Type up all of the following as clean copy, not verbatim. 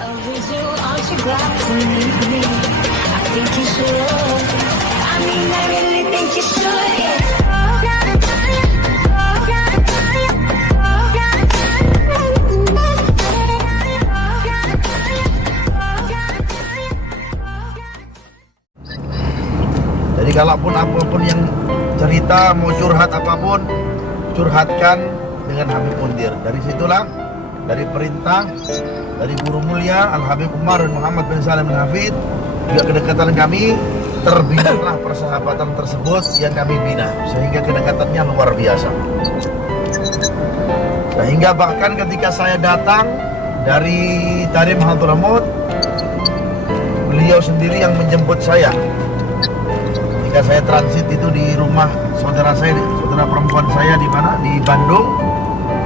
Jadi kalaupun apapun yang cerita, mau curhat apapun, curhatkan dengan Habib Mundir. Dari situlah, dari perintah, dari guru mulia Al-Habib Umar bin Muhammad bin Salim bin Hafid, juga kedekatan kami, terbinalah persahabatan tersebut yang kami bina. Sehingga kedekatannya luar biasa. Sehingga bahkan ketika saya datang dari Tarim Hadramaut, beliau sendiri yang menjemput saya. Ketika saya transit itu di rumah saudara saya, saudara perempuan saya di mana? Di Bandung.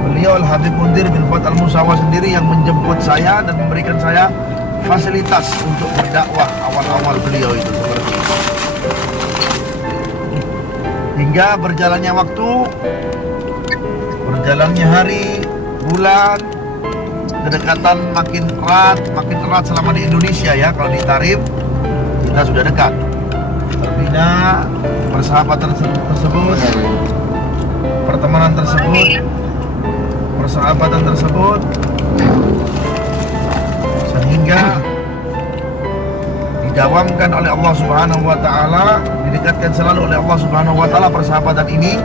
Beliau Al-Habib Mundir bin Fuad Al-Musawa sendiri yang menjemput saya dan memberikan saya fasilitas untuk berdakwah awal-awal beliau itu seperti itu. Hingga berjalannya waktu, berjalannya hari, bulan, kedekatan makin erat selama di Indonesia ya. Kalau di Tarim kita sudah dekat. Terbina persahabatan tersebut, pertemanan tersebut, persahabatan tersebut, sehingga didawamkan oleh Allah Subhanahu wa taala, didekatkan selalu oleh Allah Subhanahu wa taala persahabatan ini,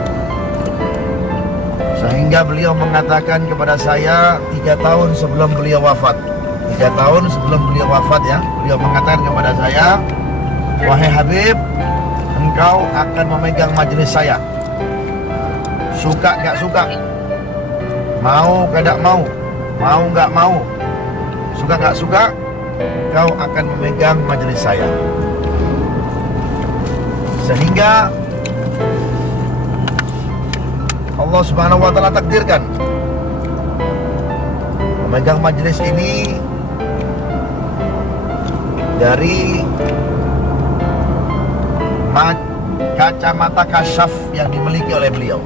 sehingga beliau mengatakan kepada saya 3 tahun sebelum beliau wafat. 3 tahun sebelum beliau wafat ya, beliau mengatakan kepada saya, "Wahai Habib, engkau akan memegang majelis saya. Suka gak suka, mau gak mau, mau gak mau, suka gak suka, engkau akan memegang majelis saya." Sehingga Allah Subhanahu wa taala takdirkan memegang majelis ini dari kacamata kasyaf yang dimiliki oleh beliau.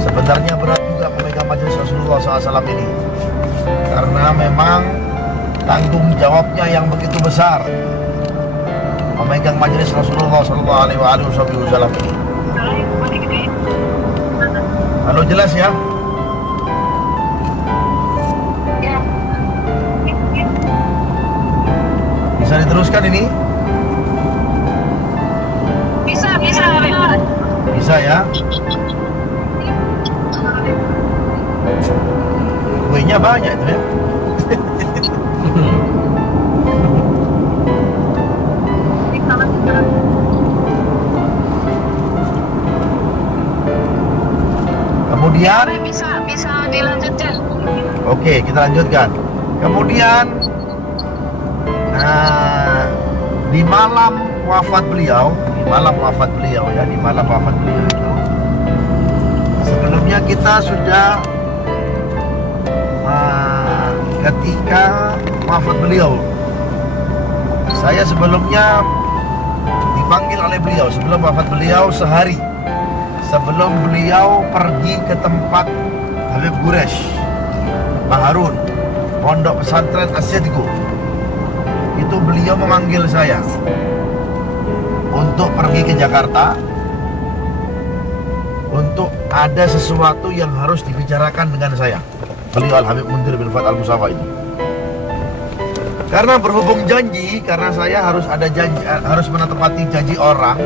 Sebenarnya berat juga memegang majelis Rasulullah SAW ini, karena memang tanggung jawabnya yang begitu besar memegang majelis Rasulullah SAW ini. Halo, jelas ya? Bisa diteruskan ini? Bisa ya? Kuenya banyak itu ya. Kemudian bisa dilanjutkan. Oke, kita lanjutkan. Kemudian di malam wafat beliau itu, sebelumnya kita sudah ketika wafat beliau, saya sebelumnya dipanggil oleh beliau sebelum wafat beliau sehari sebelum beliau pergi ke tempat Habib Quresh Pak Harun, pondok pesantren Asyadgo. Itu beliau memanggil saya untuk pergi ke Jakarta, untuk ada sesuatu yang harus dibicarakan dengan saya, beliau Al-Habib Mundir bin Fuad Al-Musawa ini. Karena berhubung janji, karena saya harus ada janji, harus menepati janji orang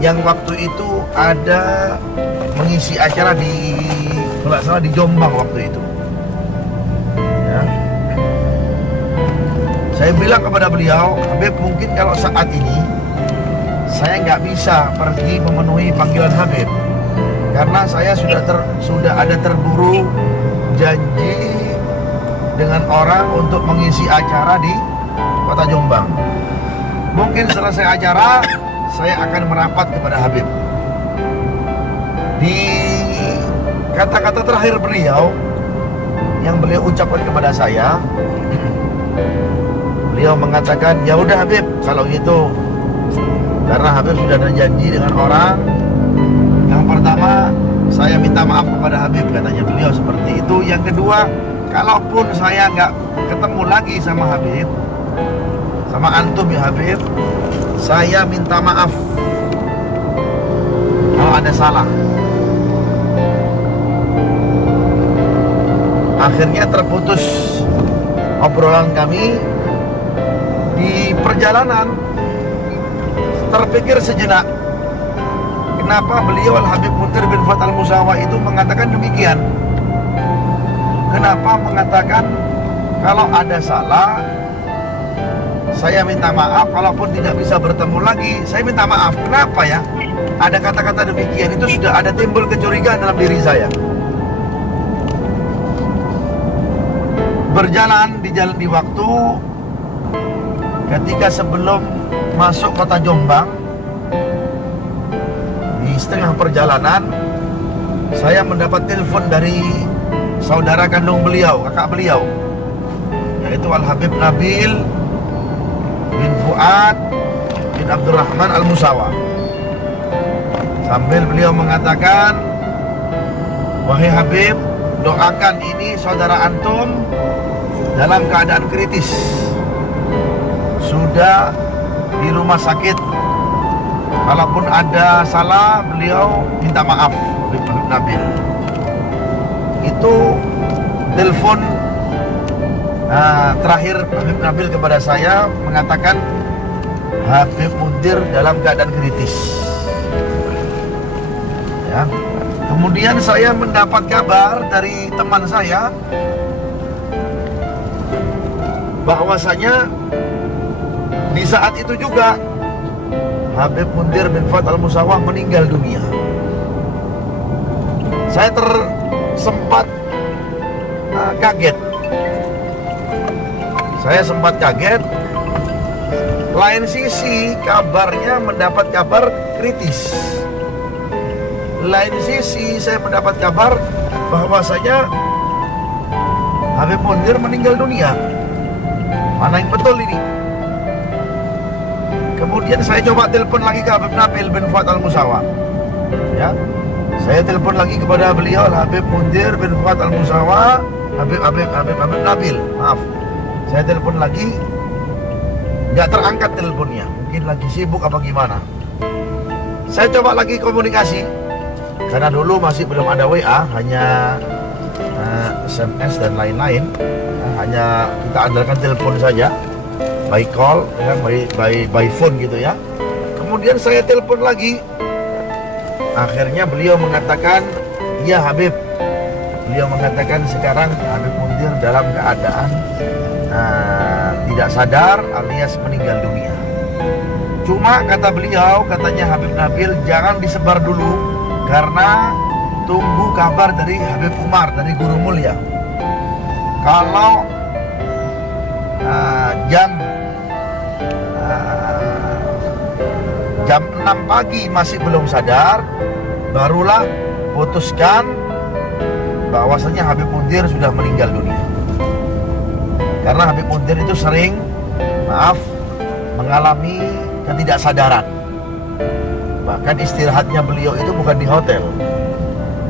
yang waktu itu ada mengisi acara di, kalau salah di Jombang waktu itu ya. Saya bilang kepada beliau, Habib, mungkin kalau saat ini saya nggak bisa pergi memenuhi panggilan Habib, karena saya sudah ada terburu janji dengan orang untuk mengisi acara di kota Jombang. Mungkin selesai acara saya akan merapat kepada Habib. Di kata-kata terakhir beliau yang beliau ucapkan kepada saya, beliau mengatakan, "Ya udah Habib, kalau gitu, karena Habib sudah ada janji dengan orang, yang pertama saya minta maaf kepada Habib," katanya beliau seperti itu. Yang kedua, kalaupun saya nggak ketemu lagi sama Habib, sama antum ya Habib, saya minta maaf kalau ada salah. Akhirnya terputus obrolan kami. Di perjalanan terpikir sejenak, kenapa beliau Al-Habib Munzir bin Fuad Al-Musawa itu mengatakan demikian. Kenapa mengatakan kalau ada salah saya minta maaf, kalaupun tidak bisa bertemu lagi saya minta maaf. Kenapa ya ada kata-kata demikian? Itu sudah ada timbul kecurigaan dalam diri saya. Berjalan di waktu, ketika sebelum masuk kota Jombang, di setengah perjalanan saya mendapat telepon dari saudara kandung beliau, kakak beliau, yaitu Al-Habib Nabil bin Fuad bin Abdurrahman Al-Musawa. Sambil beliau mengatakan, wahai Habib, doakan ini saudara antum dalam keadaan kritis, sudah di rumah sakit. Kalaupun ada salah, beliau minta maaf. Habib Nabil itu telepon terakhir Habib Nabil kepada saya, mengatakan Habib Munzir dalam keadaan kritis ya. Kemudian saya mendapat kabar dari teman saya bahwasanya di saat itu juga Habib Munzir bin Fuad Al-Musawa meninggal dunia. Saya sempat kaget. Saya sempat kaget. Lain sisi kabarnya mendapat kabar kritis. Lain sisi saya mendapat kabar bahwasanya Habib Munzir meninggal dunia. Mana yang betul ini? Kemudian saya coba telepon lagi ke Habib Nabil bin Fuad Al-Musawa ya. Saya telepon lagi kepada beliau Habib Munzir bin Fuad Al-Musawa, Habib Nabil, maaf. Saya telepon lagi, nggak terangkat teleponnya, mungkin lagi sibuk apa gimana. Saya coba lagi komunikasi, karena dulu masih belum ada WA, hanya SMS dan lain-lain, hanya kita andalkan telepon saja, by call, ya, by phone gitu ya. Kemudian saya telepon lagi, akhirnya beliau mengatakan, iya Habib, beliau mengatakan sekarang Habib Munzir dalam keadaan tidak sadar alias meninggal dunia. Cuma kata beliau, katanya Habib Nabil, jangan disebar dulu karena tunggu kabar dari Habib Umar, dari Guru Mulia. Kalau jam 6 pagi masih belum sadar, barulah putuskan bahwasanya Habib Munzir sudah meninggal dunia. Karena Habib Munzir itu sering, mengalami ketidaksadaran. Bahkan istirahatnya beliau itu bukan di hotel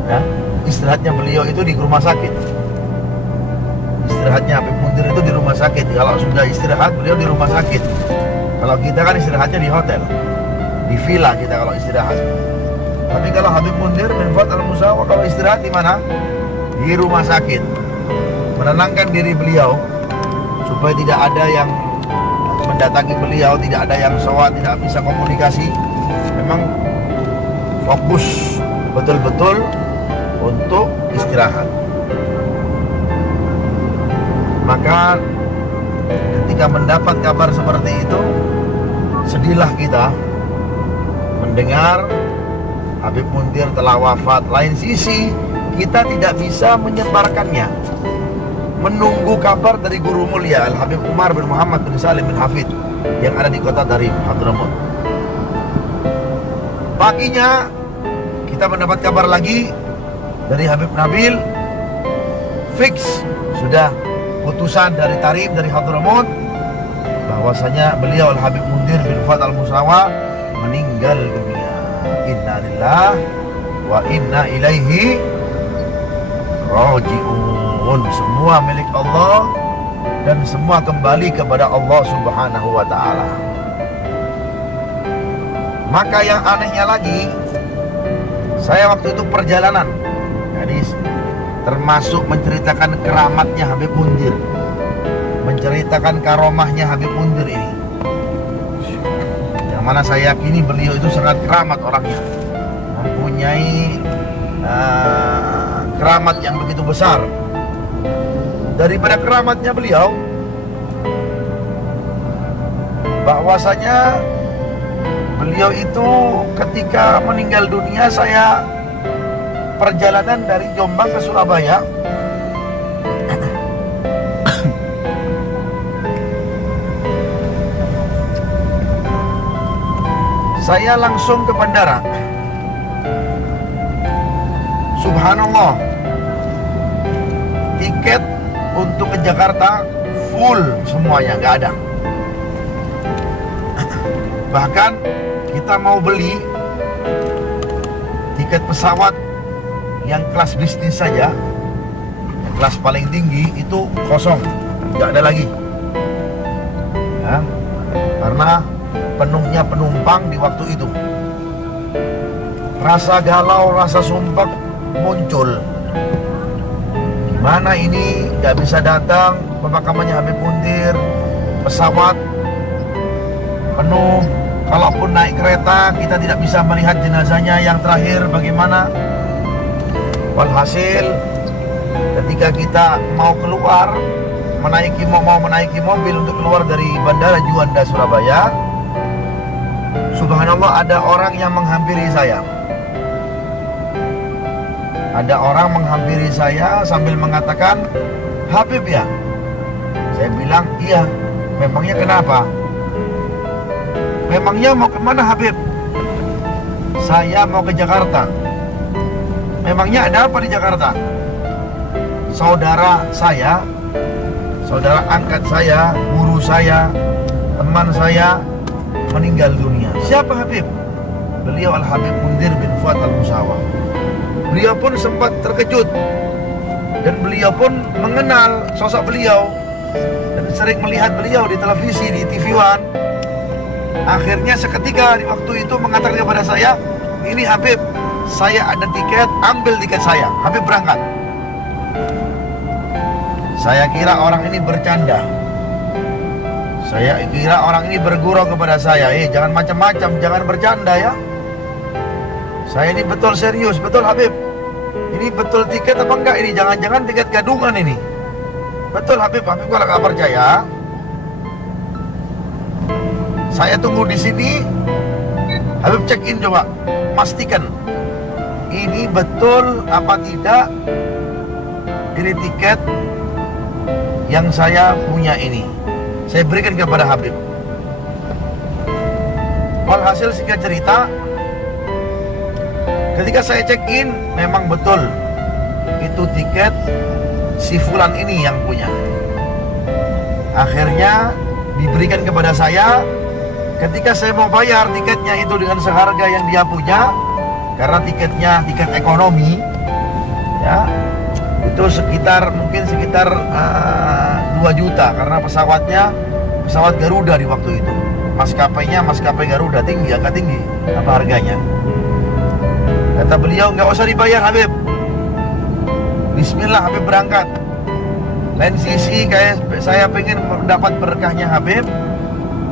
ya. Istirahatnya beliau itu di rumah sakit. Istirahatnya Habib Munzir itu di rumah sakit. Kalau sudah istirahat, beliau di rumah sakit. Kalau kita kan istirahatnya di hotel, di villa kita kalau istirahat. Tapi kalau Habib Munzir bin Fuad Al-Musawa kalau istirahat di mana? Di rumah sakit. Menenangkan diri beliau supaya tidak ada yang mendatangi beliau, tidak ada yang sowan, tidak bisa komunikasi. Memang fokus betul-betul untuk istirahat. Maka ketika mendapat kabar seperti itu, sedihlah kita mendengar Habib Munzir telah wafat. Lain sisi, kita tidak bisa menyebarkannya, menunggu kabar dari Guru Mulia Al-Habib Umar bin Muhammad bin Salim bin Hafid yang ada di kota Tarim, Hadramaut. Paginya kita mendapat kabar lagi dari Habib Nabil, fix sudah putusan dari Tarim, dari Hadramaut, bahwasanya beliau Al-Habib Munzir bin Fuad Al-Musawa meninggal dunia. Inna lillahi wa inna ilaihi raji'un. pun semua milik Allah dan semua kembali kepada Allah Subhanahu wa Ta'ala. Maka yang anehnya lagi, saya waktu itu perjalanan, jadi termasuk menceritakan keramatnya Habib Munzir, menceritakan karomahnya Habib Munzir ini, yang mana saya yakini beliau itu sangat keramat orangnya, mempunyai keramat yang begitu besar. Daripada keramatnya beliau, bahwasanya beliau itu ketika meninggal dunia, saya perjalanan dari Jombang ke Surabaya. Saya langsung ke bandara. Subhanallah, tiket untuk ke Jakarta full semuanya, nggak ada. Bahkan kita mau beli tiket pesawat yang kelas bisnis saja, yang kelas paling tinggi itu kosong, nggak ada lagi ya, karena penuhnya penumpang di waktu itu. Rasa galau, rasa sumpah muncul. Gimana ini nggak bisa datang pemakamannya Habib Munzir, pesawat penuh. Kalaupun naik kereta kita tidak bisa melihat jenazahnya yang terakhir bagaimana. Walhasil ketika kita mau keluar, mau menaiki mobil untuk keluar dari Bandara Juanda Surabaya, subhanallah ada orang yang menghampiri saya. Ada orang menghampiri saya sambil mengatakan, "Habib ya?" Saya bilang, "Iya." "Memangnya kenapa?" "Memangnya mau kemana Habib?" "Saya mau ke Jakarta." "Memangnya ada apa di Jakarta?" "Saudara saya, saudara angkat saya, guru saya, teman saya meninggal dunia." "Siapa Habib?" "Beliau Al-Habib Munzir bin Fuad Al-Musawa." Beliau pun sempat terkejut, dan beliau pun mengenal sosok beliau dan sering melihat beliau di televisi, di TV One. Akhirnya seketika di waktu itu mengatakan kepada saya, "Ini Habib, saya ada tiket, ambil tiket saya." Habib berangkat. Saya kira orang ini bercanda. Saya kira orang ini bergurau kepada saya, "Jangan macam-macam, jangan bercanda ya. Saya ini betul serius, betul Habib. Ini betul tiket apa enggak ini? Jangan-jangan tiket gadungan ini." "Betul Habib." "Habib kalau nggak percaya, saya tunggu di sini. Habib check in coba, pastikan ini betul apa tidak. Ini tiket yang saya punya ini, saya berikan kepada Habib." Walhasil singkat cerita, ketika saya check in, memang betul itu tiket si fulan ini yang punya. Akhirnya diberikan kepada saya. Ketika saya mau bayar tiketnya itu dengan seharga yang dia punya, karena tiketnya tiket ekonomi ya, itu mungkin sekitar 2 juta, karena pesawat Garuda di waktu itu. Maskapainya maskapai Garuda, tinggi, agak tinggi apa harganya. Kata beliau, "Nggak usah dibayar Habib. Bismillah Habib berangkat." Lain sisi kayak saya pengen mendapat berkahnya Habib.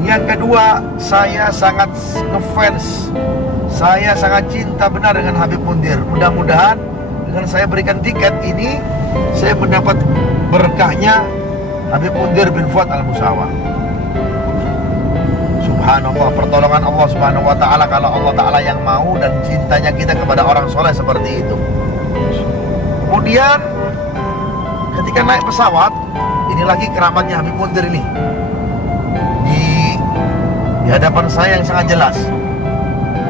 Yang kedua, saya sangat ngefans, saya sangat cinta benar dengan Habib Munzir. Mudah-mudahan dengan saya berikan tiket ini, saya mendapat berkahnya Habib Munzir bin Fuad Al-Musawa. Subhanallah, pertolongan Allah Subhanahu wa Ta'ala kalau Allah Ta'ala yang mau, dan cintanya kita kepada orang soleh seperti itu. Kemudian ketika naik pesawat, ini lagi keramatnya Habib Munzir ini di hadapan saya yang sangat jelas.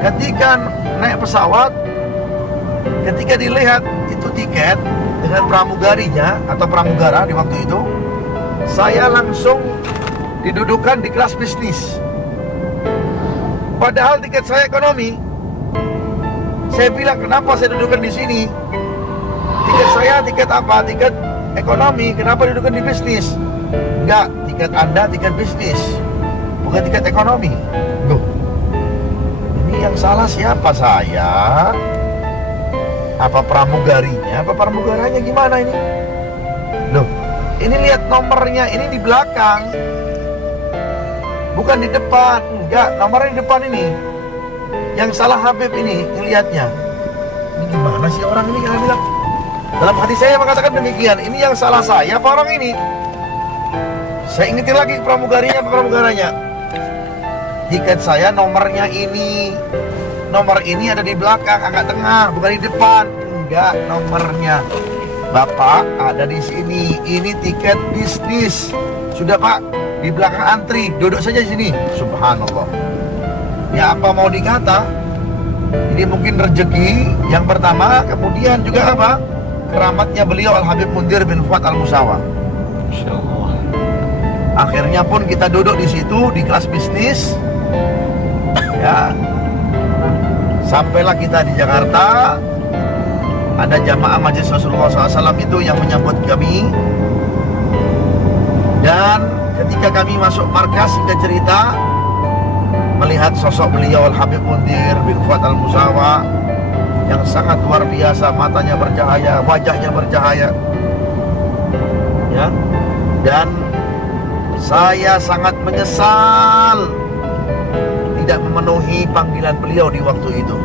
Ketika naik pesawat, ketika dilihat itu tiket dengan pramugarinya atau pramugara di waktu itu, saya langsung didudukan di kelas bisnis. Padahal tiket saya ekonomi. Saya bilang, "Kenapa saya dudukan di sini? Tiket saya tiket apa? Tiket ekonomi, kenapa dudukkan di bisnis? Enggak, tiket Anda tiket bisnis, bukan tiket ekonomi. Loh, ini yang salah siapa, saya? Apa pramugarinya? Apa pramugaranya gimana ini? Loh, ini lihat nomornya, ini di belakang, bukan di depan. Enggak, nomornya di depan ini. Yang salah Habib ini, ngelihatnya. Ini gimana sih orang ini? Yang bilang, dalam hati saya mengatakan demikian. Ini yang salah saya apa orang ini? Saya ingetin lagi pramugaranya. Tiket saya nomornya ini. Nomor ini ada di belakang, agak tengah, bukan di depan. Enggak, nomornya Bapak ada di sini. Ini tiket bisnis. Sudah Pak, di belakang antri, duduk saja di sini. Subhanallah. Ya apa mau dikata? Ini mungkin rezeki yang pertama, kemudian juga apa? Keramatnya beliau Al-Habib Mundir bin Fuad Al-Musawa. Insyaallah. Akhirnya pun kita duduk di situ di kelas bisnis. Ya. Sampailah kita di Jakarta. Ada jamaah Majelis Rasulullah SAW itu yang menyambut kami. Dan ketika kami masuk markas, singkat cerita, melihat sosok beliau Al-Habib Mundir bin Fuad Al-Musawa yang sangat luar biasa, matanya bercahaya, wajahnya bercahaya, ya. Dan saya sangat menyesal tidak memenuhi panggilan beliau di waktu itu.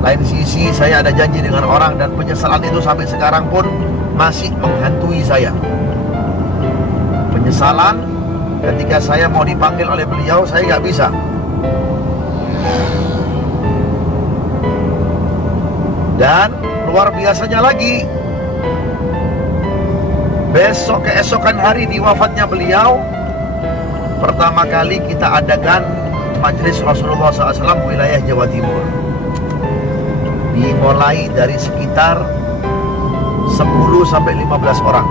Lain sisi, saya ada janji dengan orang dan penyesalan itu sampai sekarang pun masih menghantui saya. Penyesalan ketika saya mau dipanggil oleh beliau, saya nggak bisa. Dan luar biasanya lagi, besok keesokan hari di wafatnya beliau, pertama kali kita adakan Majelis Rasulullah SAW wilayah Jawa Timur. Dimulai dari sekitar 10 sampai 15 orang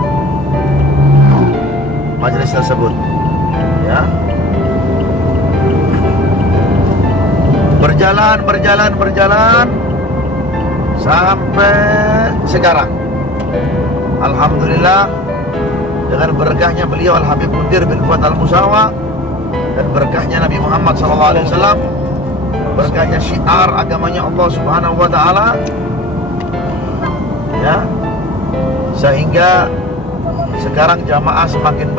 majelis tersebut, ya. Berjalan sampai sekarang. Alhamdulillah, dengan berkahnya beliau Al-Habib Mundir bin Fuad Al-Musawa dan berkahnya Nabi Muhammad SAW, berkahnya syiar agamanya Allah Subhanahu wa Ta'ala, ya, sehingga sekarang jamaah semakin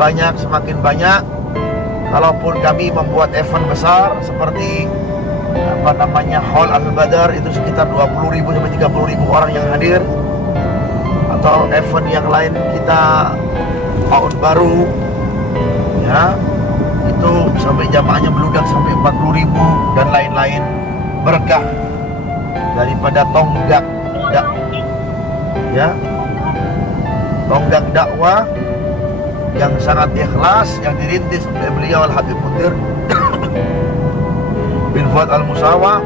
banyak. Kalaupun kami membuat event besar seperti Hall Al-Badar, itu sekitar 20.000 sampai 30.000 orang yang hadir, atau event yang lain kita Tahun Baru, ya, itu sampai jamaahnya meludak sampai 40.000 dan lain-lain. Berkah daripada tonggak dakwah yang sangat ikhlas yang dirintis oleh beliau Al-Habib Mundir bin Fuad Al-Musawa.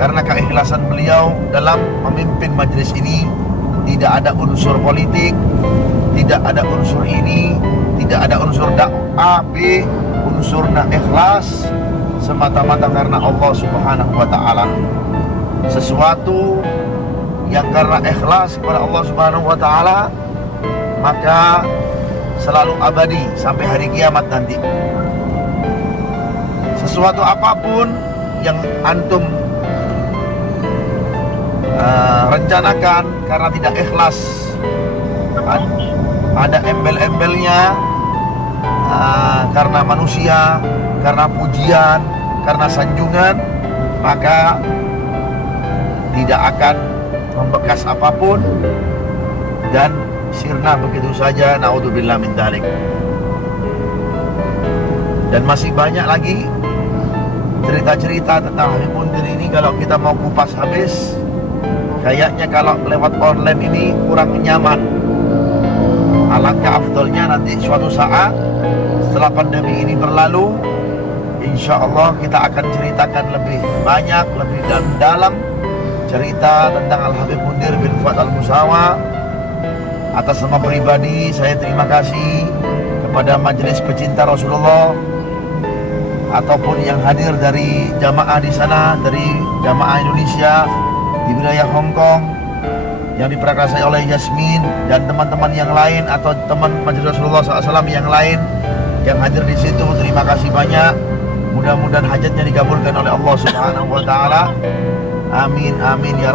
Karena keikhlasan beliau dalam memimpin majelis ini, tidak ada unsur politik, tidak ada unsur ini, tidak ada unsur dakwah B, unsur ikhlas semata-mata karena Allah Subhanahu wa Ta'ala. Sesuatu yang karena ikhlas kepada Allah Subhanahu wa Ta'ala, maka selalu abadi sampai hari kiamat nanti. Sesuatu apapun yang antum rencanakan karena tidak ikhlas, ada embel-embelnya, karena manusia, karena pujian, karena sanjungan, maka tidak akan membekas apapun dan sirna begitu saja. Naudzubillah min dzalik. Dan masih banyak lagi cerita-cerita tentang Habib Mundir ini. Kalau kita mau kupas habis, kayaknya kalau lewat online ini kurang nyaman. Alangkah afdolnya nanti suatu saat setelah pandemi ini berlalu, insya Allah kita akan ceritakan lebih banyak, lebih dalam cerita tentang Al-Habib Mundir bin Fuad Al-Musawa. Atas nama pribadi, saya terima kasih kepada majelis pecinta Rasulullah ataupun yang hadir dari jamaah di sana, dari jamaah Indonesia di wilayah Hong Kong, yang diprakarsai oleh Yasmin dan teman-teman yang lain atau teman Majelis Rasulullah SAW yang lain yang hadir di situ. Terima kasih banyak. Mudah-mudahan hajatnya dikabulkan oleh Allah Subhanahu wa taala. Amin amin ya rabbal